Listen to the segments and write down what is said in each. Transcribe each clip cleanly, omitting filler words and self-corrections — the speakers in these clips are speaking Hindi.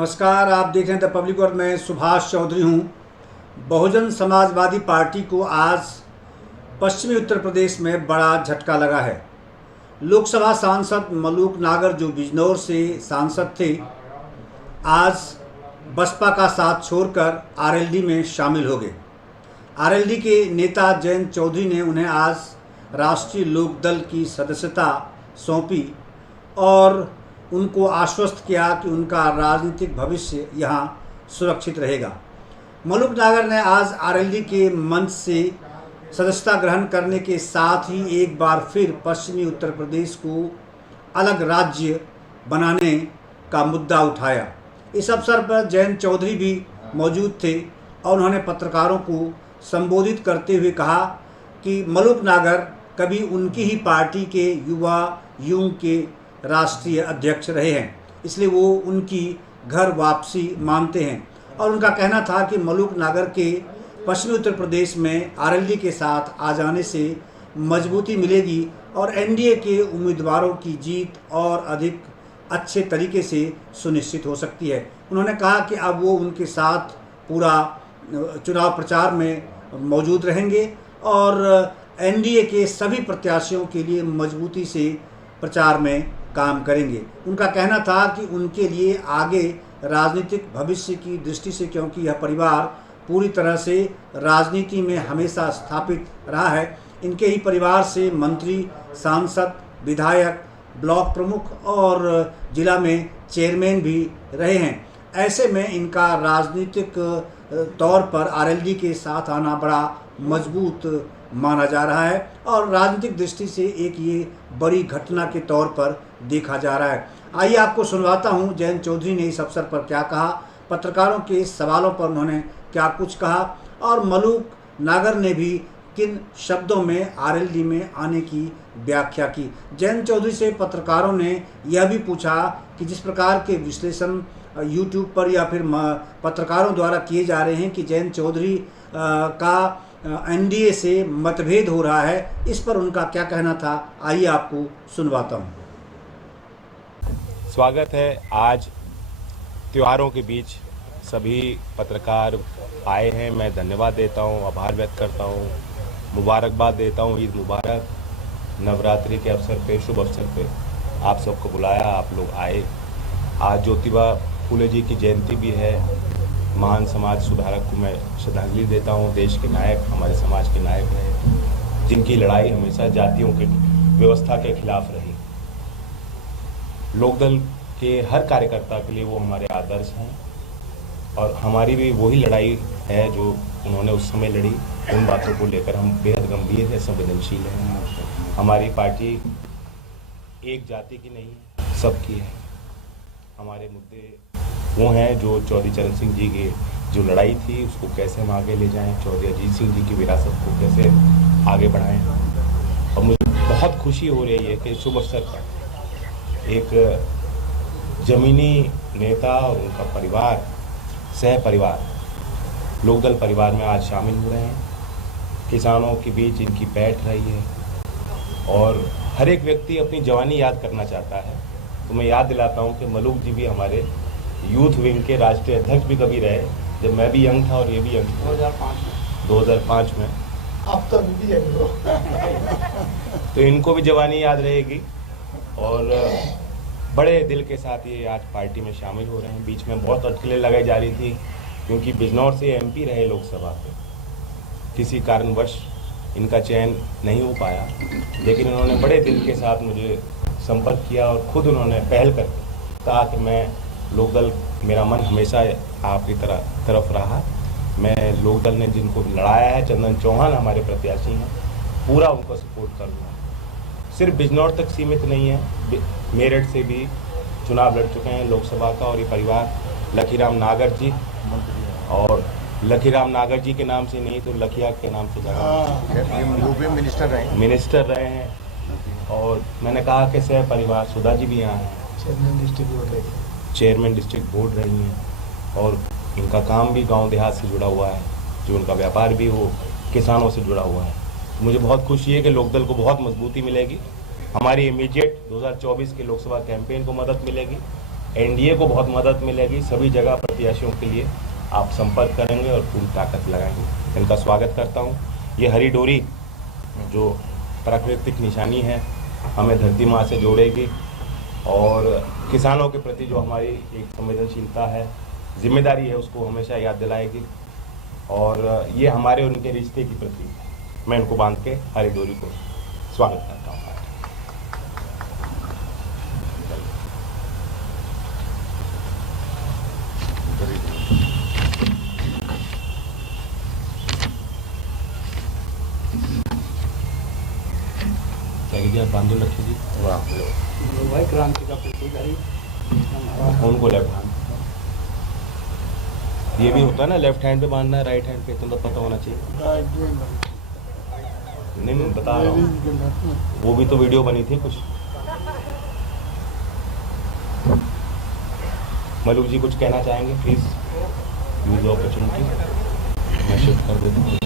नमस्कार, आप देख रहे हैं द पब्लिक और मैं सुभाष चौधरी हूं। बहुजन समाजवादी पार्टी को आज पश्चिमी उत्तर प्रदेश में बड़ा झटका लगा है। लोकसभा सांसद मलूक नागर, जो बिजनौर से सांसद थे, आज बसपा का साथ छोड़कर आरएलडी में शामिल हो गए। आरएलडी के नेता जयंत चौधरी ने उन्हें आज राष्ट्रीय लोकदल की सदस्यता सौंपी और उनको आश्वस्त किया कि उनका राजनीतिक भविष्य यहाँ सुरक्षित रहेगा। मलूक नागर ने आज आरएलडी के मंच से सदस्यता ग्रहण करने के साथ ही एक बार फिर पश्चिमी उत्तर प्रदेश को अलग राज्य बनाने का मुद्दा उठाया। इस अवसर पर जयंत चौधरी भी मौजूद थे और उन्होंने पत्रकारों को संबोधित करते हुए कहा कि मलूक नागर कभी उनकी ही पार्टी के युवा यूं के राष्ट्रीय अध्यक्ष रहे हैं, इसलिए वो उनकी घर वापसी मानते हैं। और उनका कहना था कि मलूक नागर के पश्चिमी उत्तर प्रदेश में आरएलडी के साथ आ जाने से मजबूती मिलेगी और एनडीए के उम्मीदवारों की जीत और अधिक अच्छे तरीके से सुनिश्चित हो सकती है। उन्होंने कहा कि अब वो उनके साथ पूरा चुनाव प्रचार में मौजूद रहेंगे और एनडीए के सभी प्रत्याशियों के लिए मजबूती से प्रचार में काम करेंगे। उनका कहना था कि उनके लिए आगे राजनीतिक भविष्य की दृष्टि से, क्योंकि यह परिवार पूरी तरह से राजनीति में हमेशा स्थापित रहा है, इनके ही परिवार से मंत्री, सांसद, विधायक, ब्लॉक प्रमुख और जिला में चेयरमैन भी रहे हैं। ऐसे में इनका राजनीतिक तौर पर आरएलडी के साथ आना बड़ा मजबूत माना जा रहा है और राजनीतिक दृष्टि से एक ये बड़ी घटना के तौर पर देखा जा रहा है। आइए आपको सुनवाता हूं जयंत चौधरी ने इस अवसर पर क्या कहा, पत्रकारों के सवालों पर उन्होंने क्या कुछ कहा और मलूक नागर ने भी किन शब्दों में आरएलडी में आने की व्याख्या की। जयंत चौधरी से पत्रकारों ने यह भी पूछा कि जिस प्रकार के विश्लेषण यूट्यूब पर या फिर पत्रकारों द्वारा किए जा रहे हैं कि जयंत चौधरी का एनडीए से मतभेद हो रहा है, इस पर उनका क्या कहना था, आइए आपको सुनवाता हूं। स्वागत है। आज त्योहारों के बीच सभी पत्रकार आए हैं। मैं धन्यवाद देता हूं, आभार व्यक्त करता हूं, मुबारकबाद देता हूं। ईद मुबारक। नवरात्रि के अवसर पे, शुभ अवसर पे आप सबको बुलाया, आप लोग आए। आज ज्योतिबा फूले जी की जयंती भी है। महान समाज सुधारक को मैं श्रद्धांजलि देता हूं। देश के नायक, हमारे समाज के नायक रहे, जिनकी लड़ाई हमेशा जातियों की व्यवस्था के खिलाफ रही। लोकदल के हर कार्यकर्ता के लिए वो हमारे आदर्श हैं और हमारी भी वही लड़ाई है जो उन्होंने उस समय लड़ी। उन बातों को लेकर हम बेहद गंभीर है, संवेदनशील हैं। हमारी पार्टी एक जाति की नहीं, सबकी है। हमारे मुद्दे वो हैं जो चौधरी चरण सिंह जी की जो लड़ाई थी उसको कैसे हम आगे ले जाएं, चौधरी अजीत सिंह जी की विरासत को कैसे आगे बढ़ाएं। और मुझे बहुत खुशी हो रही है कि शुभ अवसर पर एक जमीनी नेता और उनका परिवार, सह परिवार, लोकदल परिवार में आज शामिल हो रहे हैं। किसानों के बीच इनकी बैठ रही है और हर एक व्यक्ति अपनी जवानी याद करना चाहता है। तो मैं याद दिलाता हूं कि मलूक जी भी हमारे यूथ विंग के राष्ट्रीय अध्यक्ष भी कभी रहे, जब मैं भी यंग था और ये भी यंग था 2005 में। अब तो भी यंग हो। तो इनको भी जवानी याद रहेगी और बड़े दिल के साथ ये आज पार्टी में शामिल हो रहे हैं। बीच में बहुत अटकलें लगाई जा रही थी क्योंकि बिजनौर से एमपी रहे लोकसभा पे, किसी कारणवश इनका चयन नहीं हो पाया, लेकिन उन्होंने बड़े दिल के साथ मुझे संपर्क किया और खुद उन्होंने पहल करके कहा कि मैं लोकदल, मेरा मन हमेशा आपकी तरफ रहा। मैं लोकदल ने जिनको लड़ाया है, चंदन चौहान हमारे प्रत्याशी हैं, पूरा उनको सपोर्ट करूँगा। सिर्फ बिजनौर तक सीमित नहीं है, मेरठ से भी चुनाव लड़ चुके हैं लोकसभा का। और ये परिवार लखीराम नागर जी, और लखीराम नागर जी के नाम से नहीं तो लखिया के नाम से मिनिस्टर रहे हैं। और मैंने कहा कि सह परिवार सुधा जी भी यहाँ हैं, चेयरमैन डिस्ट्रिक्ट बोर्ड रही हैं और इनका काम भी गांव देहात से जुड़ा हुआ है, जो उनका व्यापार भी वो किसानों से जुड़ा हुआ है। मुझे बहुत खुशी है कि लोकदल को बहुत मजबूती मिलेगी। हमारी इमीडिएट 2024 के लोकसभा कैंपेन को मदद मिलेगी एनडीए को बहुत मदद मिलेगी। सभी जगह प्रत्याशियों के लिए आप संपर्क करेंगे और पूरी ताकत लगाएंगे। इनका स्वागत करता हूँ। ये हरी डोरी जो प्राकृतिक निशानी है हमें धरती माँ से जोड़ेगी और किसानों के प्रति जो हमारी एक संवेदनशीलता है, जिम्मेदारी है, उसको हमेशा याद दिलाएगी। और ये हमारे उनके रिश्ते की प्रतीक है। मैं इनको बांध के हरी डोरी को स्वागत करता हूँ। बांधो लक्ष्य जी, भाई क्रांति का प्रतीक है। उनको लेफ्ट हैंड, ये भी होता है ना, लेफ्ट हैंड पे बांधना है, राइट हैंड पे, तुम तो पता होना चाहिए। नहीं बता रहा हूँ, वो भी तो वीडियो बनी थी कुछ। मलूक जी कुछ कहना चाहेंगे? Please use opportunity. मैं शिफ्ट कर देता हूँ।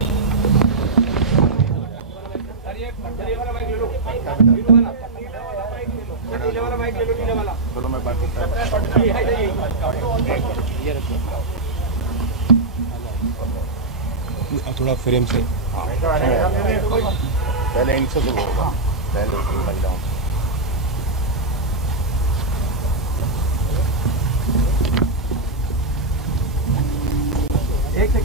थोड़ा फ्रेम से पहले इनसे तो होगा, पहले महिलाओं एक से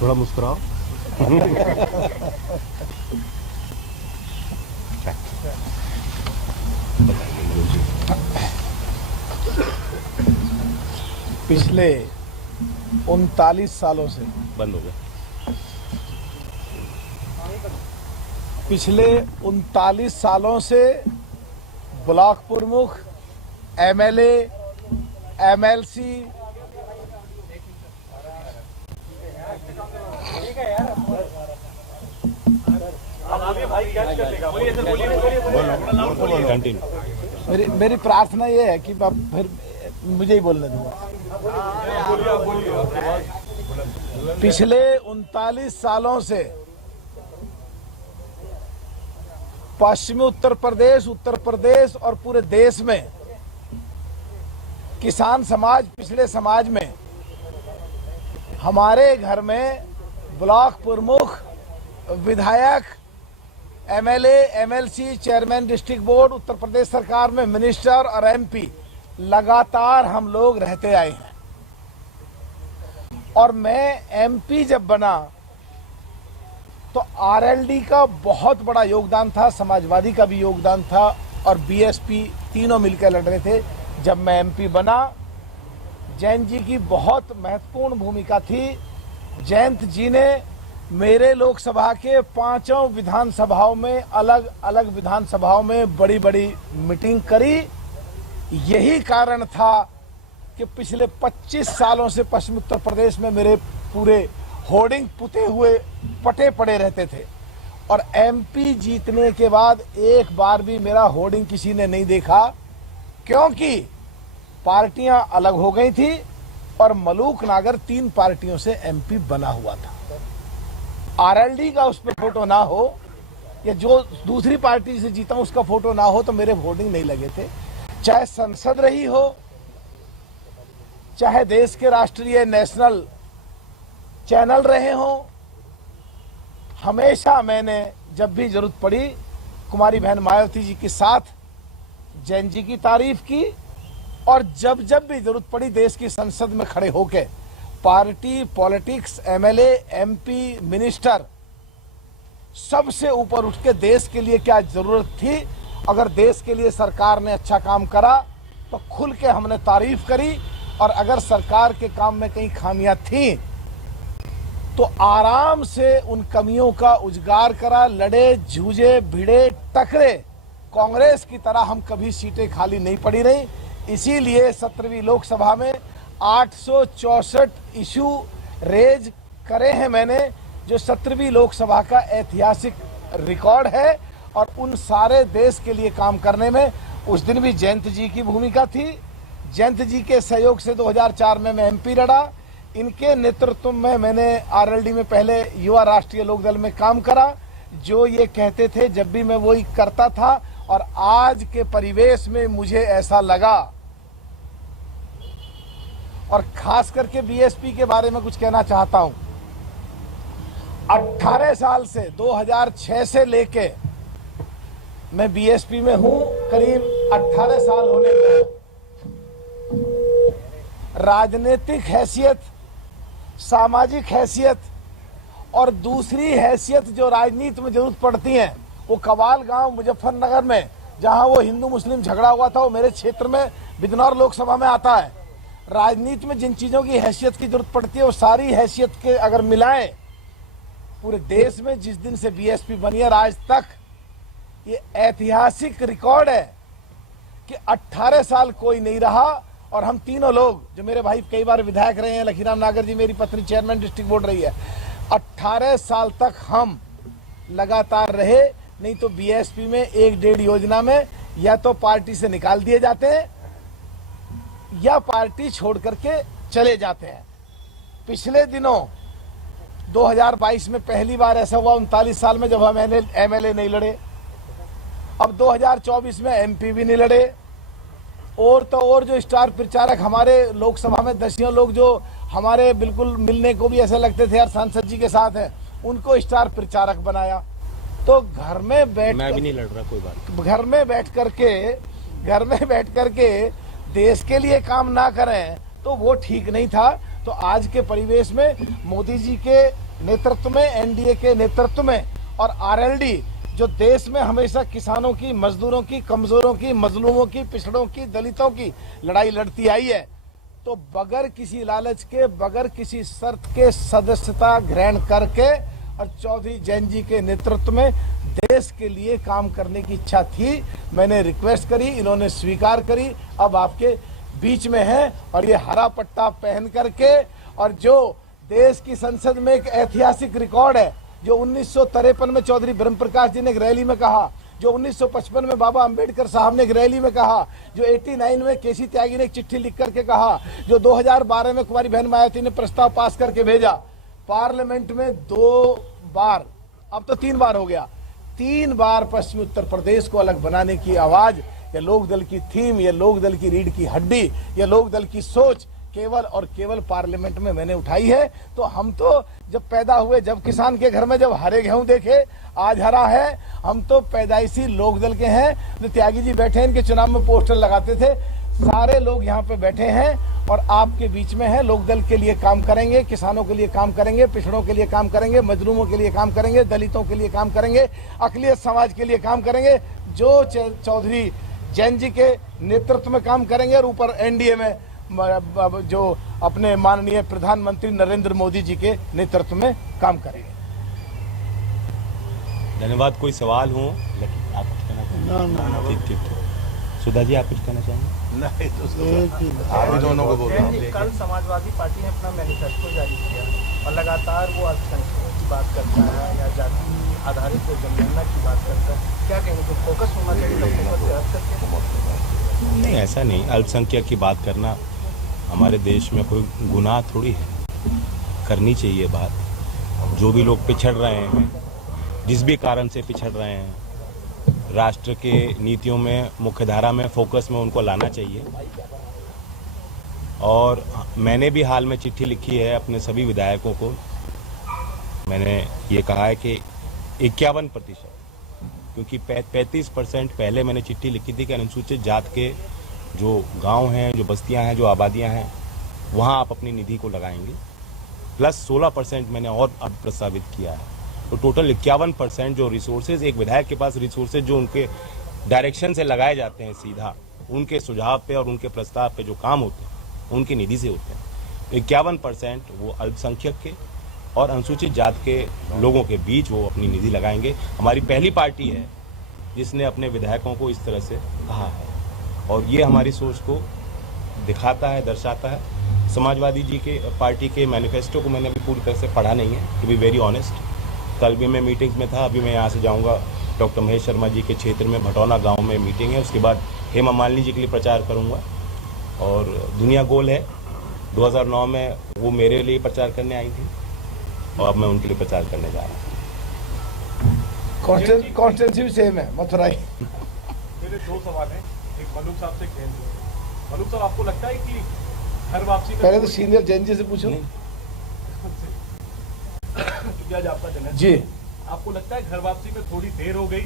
थोड़ा मुस्कुराओ। पिछले 39 सालों से बंद हो गया। पिछले 39 सालों से ब्लॉक प्रमुख, एमएलए, एमएलसी, मेरी प्रार्थना ये है कि फिर मुझे ही बोलने दूंगा। पिछले 39 सालों से पश्चिमी उत्तर प्रदेश और पूरे देश में किसान समाज, पिछड़े समाज में हमारे घर में ब्लॉक प्रमुख, विधायक, MLA, MLC, chairman district board, Uttar Pradesh सरकार में मिनिस्टर और एमपी लगातार हम लोग रहते आए हैं। और मैं एमपी जब बना तो आरएलडी का बहुत बड़ा योगदान था, समाजवादी का भी योगदान था और बीएसपी तीनों मिलकर लड़ रहे थे। जब मैं एमपी बना, जयंत जी की बहुत महत्वपूर्ण भूमिका थी। जयंत जी ने मेरे लोकसभा के 5 विधानसभाओं में, अलग अलग विधानसभाओं में बड़ी बड़ी मीटिंग करी। यही कारण था कि पिछले 25 सालों से पश्चिम उत्तर प्रदेश में मेरे पूरे होर्डिंग पुते हुए पटे पड़े रहते थे और एमपी जीतने के बाद एक बार भी मेरा होर्डिंग किसी ने नहीं देखा, क्योंकि पार्टियां अलग हो गई थी और मलूक नागर 3 पार्टियों से एमपी बना हुआ था। आरएलडी का उस पर फोटो ना हो या जो दूसरी पार्टी से जीता उसका फोटो ना हो तो मेरे होर्डिंग नहीं लगे थे। चाहे संसद रही हो, चाहे देश के राष्ट्रीय नेशनल चैनल रहे हो, हमेशा मैंने जब भी जरूरत पड़ी कुमारी बहन मायावती जी के साथ जैन जी की तारीफ की और जब जब भी जरूरत पड़ी देश की संसद में खड़े होकर party, politics, MLA, MP, minister सबसे ऊपर उठ के देश के लिए क्या जरूरत थी, अगर देश के लिए सरकार ने अच्छा काम करा तो खुल के हमने तारीफ करी और अगर सरकार के काम में कहीं खामियां थी तो आराम से उन कमियों का उजागर करा। लड़े, जूझे, भिड़े, टकरे। कांग्रेस की तरह हम कभी सीटें खाली नहीं पड़ी रही। इसीलिए 17वीं लोकसभा में 864 इशू रेज करे हैं मैंने, जो 17वीं लोकसभा का ऐतिहासिक रिकॉर्ड है और उन सारे देश के लिए काम करने में उस दिन भी जयंत जी की भूमिका थी। जयंत जी के सहयोग से 2004 में मैं एमपी लड़ा। इनके नेतृत्व में मैंने आरएलडी में पहले युवा राष्ट्रीय लोकदल में काम करा। जो ये कहते थे जब भी मैं वही करता था, और आज के परिवेश में मुझे ऐसा लगा। और खास करके बीएसपी के बारे में कुछ कहना चाहता हूं। 18 साल से 2006 से लेके मैं बीएसपी में हूं, करीब 18 साल होने में। राजनीतिक हैसियत, सामाजिक हैसियत और दूसरी हैसियत जो राजनीति में जरूरत पड़ती है, वो कवाल गांव मुजफ्फरनगर में जहां वो हिंदू मुस्लिम झगड़ा हुआ था, वो मेरे क्षेत्र में बिजनौर लोकसभा में आता है। राजनीति में जिन चीजों की हैसियत की जरूरत पड़ती है, वो सारी हैसियत के अगर मिलाएं, पूरे देश में जिस दिन से बीएसपी बनी है आज तक, ये ऐतिहासिक रिकॉर्ड है कि 18 साल कोई नहीं रहा। और हम तीनों लोग, जो मेरे भाई कई बार विधायक रहे हैं, लखीराम नागर जी, मेरी पत्नी चेयरमैन डिस्ट्रिक्ट बोर्ड रही है, 18 साल तक हम लगातार रहे। नहीं तो बीएसपी में 1-1.5 योजना में या तो पार्टी से निकाल दिए जाते हैं या पार्टी छोड़ करके चले जाते हैं। पिछले दिनों 2022 में पहली बार ऐसा हुआ 39 साल में, जब हम एमएलए नहीं लड़े। अब 2024 में एमपी भी नहीं लड़े। और तो और जो स्टार प्रचारक हमारे लोकसभा में दसियों लोग जो हमारे बिल्कुल मिलने को भी ऐसे लगते थे यार सांसद जी के साथ हैं, उनको स्टार प्रचारक बनाया। तो घर में बैठ, मैं भी नहीं लड़ रहा, कोई बात। घर में बैठ करके देश के लिए काम ना करें तो वो ठीक नहीं था। तो आज के परिवेश में मोदी जी के नेतृत्व में, एनडीए के नेतृत्व में और आरएलडी जो देश में हमेशा किसानों की, मजदूरों की, कमजोरों की, मजलूमों की, पिछड़ों की, दलितों की लड़ाई लड़ती आई है, तो बगैर किसी लालच के, बगैर किसी शर्त के सदस्यता ग्रहण करके और चौधरी जैन जी के नेतृत्व में देश के लिए काम करने की इच्छा थी। मैंने रिक्वेस्ट करी, इन्होंने स्वीकार करी। अब आपके बीच में है और ये हरा पट्टा पहन करके, और जो देश की संसद में एक ऐतिहासिक रिकॉर्ड है, जो 1953 में चौधरी ब्रह्म प्रकाश जी ने एक रैली में कहा, जो 1955 में बाबा अंबेडकर साहब ने एक रैली में कहा, जो 89 में केसी त्यागी ने एक चिट्ठी लिख करके कहा, जो 2012 में कुमारी बहन मायावती ने प्रस्ताव पास करके भेजा पार्लियामेंट में 2 बार, अब तो 3 बार हो गया, 3 बार पश्चिमी उत्तर प्रदेश को अलग बनाने की आवाज, या लोकदल की थीम, या लोकदल की रीढ़ की हड्डी, या लोकदल की सोच केवल और केवल पार्लियामेंट में मैंने उठाई है। तो हम तो जब पैदा हुए, जब किसान के घर में जब हरे गेहूं देखे, आज हरा है, हम तो पैदाइशी लोकदल के हैं। जो त्यागी जी बैठे हैं, इनके चुनाव में पोस्टर लगाते थे, सारे लोग यहाँ पे बैठे हैं और आपके बीच में है। लोकदल के लिए काम करेंगे, किसानों के लिए काम करेंगे, पिछड़ों के लिए काम करेंगे, मजलूमों के लिए काम करेंगे, दलितों के लिए काम करेंगे, अकलियत समाज के लिए काम करेंगे, जो चौधरी जैन जी के नेतृत्व में काम करेंगे, और ऊपर एनडीए में जो अपने माननीय प्रधानमंत्री नरेंद्र मोदी जी के नेतृत्व में काम करेंगे। धन्यवाद। कोई सवाल हो? आप कुछ कहना चाहेंगे? ठीक। सुधा जी, आप कुछ कहना चाहेंगे? नहीं तो आप दोनों को बोल रहा हूँ। कल समाजवादी पार्टी ने अपना मैनिफेस्टो जारी किया और लगातार वो अल्पसंख्यकों की बात करता है या जाति आधारित जो जनगणना की बात करता है। क्या कहेंगे, जो फोकस होना चाहिए तो फोकस से हट करके? नहीं, ऐसा नहीं। अल्पसंख्यक की बात करना हमारे देश में कोई गुनाह थोड़ी है, करनी चाहिए बात। जो भी लोग पिछड़ रहे हैं, जिस भी कारण से पिछड़ रहे हैं, राष्ट्र के नीतियों में, मुख्यधारा में, फोकस में उनको लाना चाहिए। और मैंने भी हाल में चिट्ठी लिखी है अपने सभी विधायकों को। मैंने ये कहा है कि 51%, क्योंकि 35% पहले मैंने चिट्ठी लिखी थी कि अनुसूचित जात के जो गांव हैं, जो बस्तियां हैं, जो आबादियां हैं, वहां आप अपनी निधि को लगाएंगे। प्लस 16% मैंने और अब प्रस्तावित किया है। तो टोटल 51% जो रिसोर्सेज, एक विधायक के पास रिसोर्सेज जो उनके डायरेक्शन से लगाए जाते हैं, सीधा उनके सुझाव पे और उनके प्रस्ताव पे जो काम होते हैं, उनकी निधि से होते हैं। 51% वो अल्पसंख्यक के और अनुसूचित जात के लोगों के बीच वो अपनी निधि लगाएंगे। हमारी पहली पार्टी है जिसने अपने विधायकों को इस तरह से कहा है, और ये हमारी सोच को दिखाता है, दर्शाता है। समाजवादी जी के पार्टी के मैनिफेस्टो को मैंने अभी पूरी तरह से पढ़ा नहीं है, टू बी वेरी ऑनेस्ट। कल भी मैं मीटिंग्स में था, अभी मैं यहाँ से जाऊँगा डॉक्टर महेश शर्मा जी के क्षेत्र में भटौना गांव में मीटिंग है, उसके बाद हेमा मालिनी जी के लिए प्रचार करूंगा और दुनिया गोल है 2009 में वो मेरे लिए प्रचार करने आई थी और अब मैं उनके लिए प्रचार करने जा रहा हूँ। कॉन्स्टिट्यूंसी भी सेम है, मथुरा ही। मेरे दो सवाल हैं, एक मलूक साहब से खेल मलूक साहब, आपको लगता है कि घर वापसी में पहले तो सीनियर जैन जी से पूछो क्योंकि आज आपका दिन है जी। आपको लगता है घर वापसी में थोड़ी देर हो गई?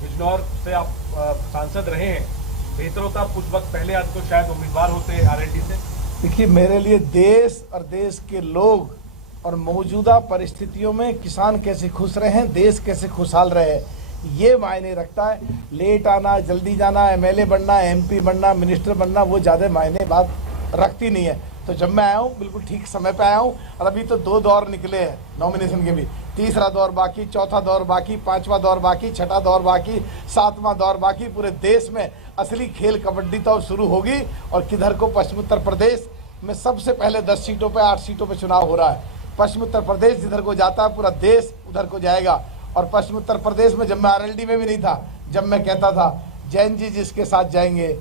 बिजनौर से आप सांसद रहे हैं, बेहतर होता कुछ वक्त पहले आज तो शायद उम्मीदवार होते आरएलडी से। देखिए, मेरे लिए देश और देश के लोग और मौजूदा परिस्थितियों में किसान कैसे खुश रहे, देश कैसे खुशहाल रहे, ये मायने रखता है। लेट आना, जल्दी जाना, एमएलए बनना, एमपी बनना, मिनिस्टर बनना, वो ज़्यादा मायने बात रखती नहीं है। तो जब मैं आया हूँ बिल्कुल ठीक समय पे आया हूँ और अभी तो 2 दौर निकले हैं नॉमिनेशन के भी, तीसरा दौर बाकी, चौथा दौर बाकी, 5वां दौर बाकी, 6ठा दौर बाकी, 7वां दौर बाकी। पूरे देश में असली खेल कबड्डी तो अब शुरू होगी और किधर को पश्चिम उत्तर प्रदेश में सबसे पहले 10 सीटों पे 8 सीटों पे चुनाव हो रहा है। पश्चिम उत्तर प्रदेश जिधर को जाता है पूरा देश उधर को जाएगा। और पश्चिम उत्तर प्रदेश में जब मैं आरएलडी में भी नहीं था, जब मैं कहता था जैन जी जिसके साथ जाएंगे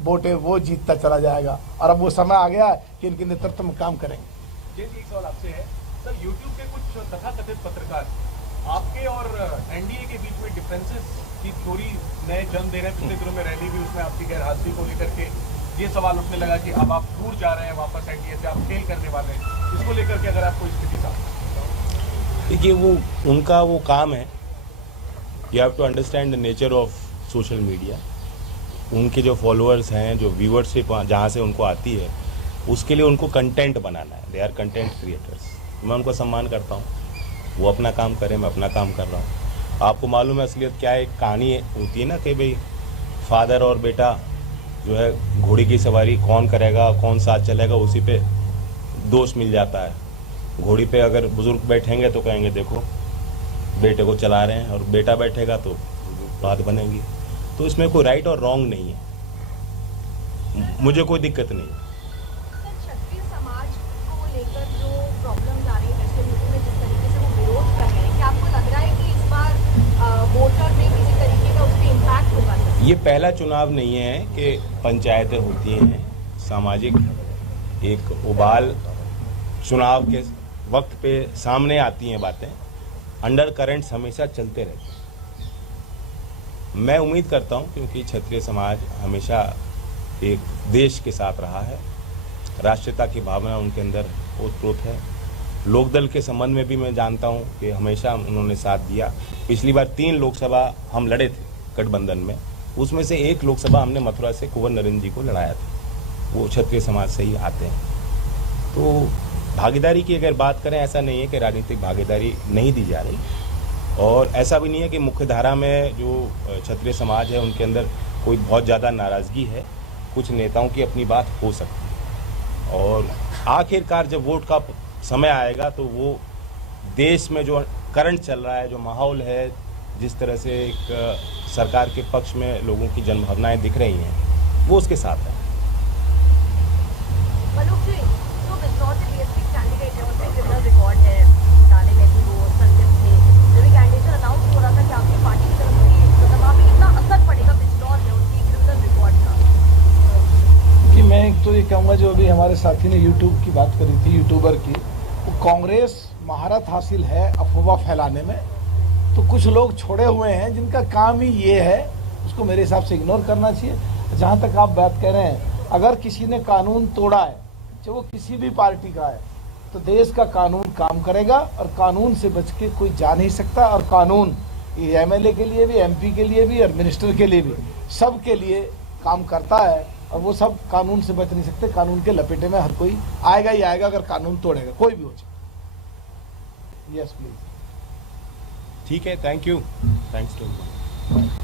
वोटे वो जीतता चला जाएगा, और अब वो समय आ गया कि इनके नेतृत्व में काम करेंगे। जैन जी, एक सवाल आपसे है सर, यूट्यूब के कुछ तथाकथित पत्रकार आपके और एनडीए के बीच में डिफरेंसेस की थोड़ी नए जन्म दे रहे हैं। पिछले दिनों में रैली भी, उसमें आपकी गैर हाजिरी को लेकर के ये सवाल उठने लगा कि अब आप दूर जा रहे हैं वापस एनडीए से, आप खेल करने वाले हैं। इसको लेकर के अगर आपको स्थिति साफ, देखिए वो उनका वो काम है। You have to understand the nature of social media. उनके जो फॉलोअर्स हैं, जो व्यूअरशिप जहाँ से उनको आती है, उसके लिए उनको कंटेंट बनाना है। They are content creators. मैं उनको सम्मान करता हूँ, वो अपना काम करें, मैं अपना काम कर रहा हूँ। आपको मालूम है असलियत क्या है? एक कहानी होती है ना कि भाई फादर और बेटा जो है घोड़ी की सवारी कौन करेगा, कौन साथ चलेगा, उसी पे दोष मिल जाता है। घोड़ी पे अगर बुजुर्ग बैठेंगे तो कहेंगे देखो बेटे को चला रहे हैं, और बेटा बैठेगा तो बात बनेगी। तो इसमें कोई राइट और रॉन्ग नहीं है, मुझे कोई दिक्कत नहीं है। क्षत्रिय समाज को लेकर जो प्रॉब्लम आ रही है में जिस तरीके से वो विरोध कर रहे हैं, क्या आपको लग रहा है कि इस बार वोटर में किसी तरीके का उस पर इम्पैक्ट होगा? ये पहला चुनाव नहीं है कि पंचायतें होती हैं, सामाजिक एक उबाल चुनाव के वक्त पे सामने आती हैं बातें। अंडर करेंट्स हमेशा चलते रहते हैं। मैं उम्मीद करता हूं, क्योंकि क्षत्रिय समाज हमेशा एक देश के साथ रहा है, राष्ट्रीयता की भावना उनके अंदर ओतप्रोत है। लोकदल के संबंध में भी मैं जानता हूं कि हमेशा उन्होंने साथ दिया। पिछली बार 3 लोकसभा हम लड़े थे गठबंधन में, उसमें से 1 लोकसभा हमने मथुरा से कुंवर नरेंद्र जी को लड़ाया था। वो क्षत्रिय समाज से ही आते हैं। तो भागीदारी की अगर बात करें, ऐसा नहीं है कि राजनीतिक भागीदारी नहीं दी जा रही, और ऐसा भी नहीं है कि मुख्य धारा में जो क्षत्रिय समाज है उनके अंदर कोई बहुत ज़्यादा नाराज़गी है। कुछ नेताओं की अपनी बात हो सकती है, और आखिरकार जब वोट का समय आएगा तो वो देश में जो करंट चल रहा है, जो माहौल है, जिस तरह से एक सरकार के पक्ष में लोगों की जनभावनाएं दिख रही हैं, वो उसके साथ है। मलूक जी, जो बिजनौर से बीएसपी कैंडिडेट है उसमें क्रिमिनल रिकॉर्ड है, घोटाले में भी वो संलिप्त थे। जब ये कैंडिडेट अनाउंस हो रहा था कि आपकी पार्टी की तरफ से मतलब वहाँ पे कितना असर पड़ेगा बिजनौर में उनकी क्रिमिनल रिकॉर्ड का? कि मैं तो ये कहूँगा, जो अभी हमारे साथी ने यूट्यूब की बात करी थी, यूट्यूबर की, वो कांग्रेस महारत हासिल है अफवाह फैलाने में। तो कुछ लोग छोड़े हुए हैं जिनका काम ही ये है, उसको मेरे हिसाब से इग्नोर करना चाहिए। जहाँ तक आप बात कह रहे हैं, अगर किसी ने कानून तोड़ा है, चाहे वो किसी भी पार्टी का है, तो देश का कानून काम करेगा और कानून से बच के कोई जा नहीं सकता। और कानून एमएलए के लिए भी, एमपी के लिए भी और मिनिस्टर के लिए भी, सब के लिए काम करता है, और वो सब कानून से बच नहीं सकते। कानून के लपेटे में हर कोई आएगा ही आएगा अगर कानून तोड़ेगा, कोई भी हो जाए। Yes please. ठीक है, थैंक यू, थैंक्स टू